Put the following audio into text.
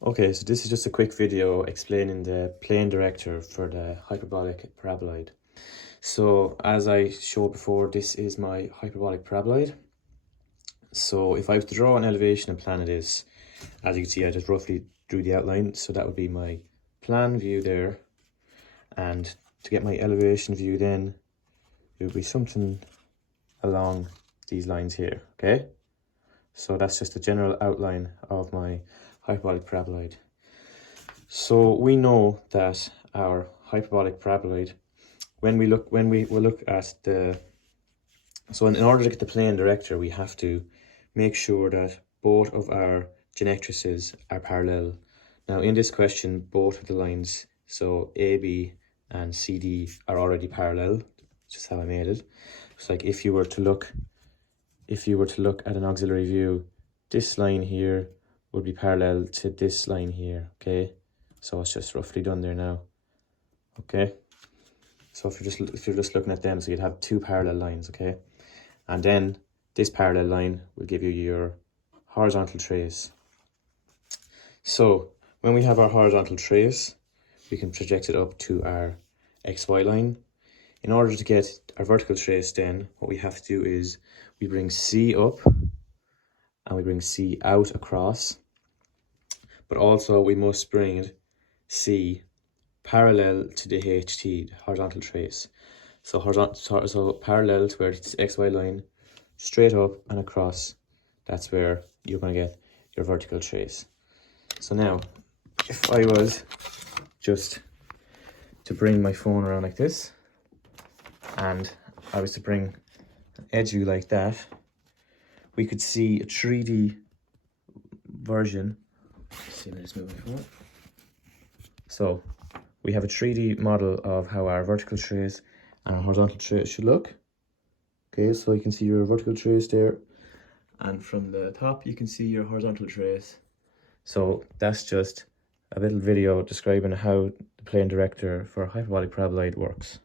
Okay, so this is just a quick video explaining the plane director for the hyperbolic paraboloid. So as I showed before, this is my hyperbolic paraboloid. So if I was to draw an elevation and plan of this, as you can see, I just roughly drew the outline. So that would be my plan view there. And to get my elevation view then, it would be something along these lines here, okay? So that's just a general outline of my hyperbolic paraboloid. So we know that our hyperbolic paraboloid, when we look at the, so in order to get the plane director, we have to make sure that both of our genectrices are parallel. Now in this question, both of the lines, so AB and CD, are already parallel, just how I made it. It's like if you were to look at an auxiliary view, this line here would be parallel to this line here, okay? So it's just roughly done there now, okay? So if you're just looking at them, so you'd have two parallel lines, okay? And then this parallel line will give you your horizontal trace. So when we have our horizontal trace, we can project it up to our XY line. In order to get our vertical trace then, what we have to do is we bring C up and we bring C out across, but also we must bring C parallel to the HT, the horizontal trace. So parallel to where it's XY line, straight up and across, that's where you're going to get your vertical trace. So now, if I was just to bring my phone around like this, and I was to bring an edge view like that, we could see a 3D version. Let's see, let's move my phone. So we have a 3D model of how our vertical trace and our horizontal trace should look. Okay, so you can see your vertical trace there, and from the top you can see your horizontal trace. So that's just a little video describing how the plane director for hyperbolic paraboloid works.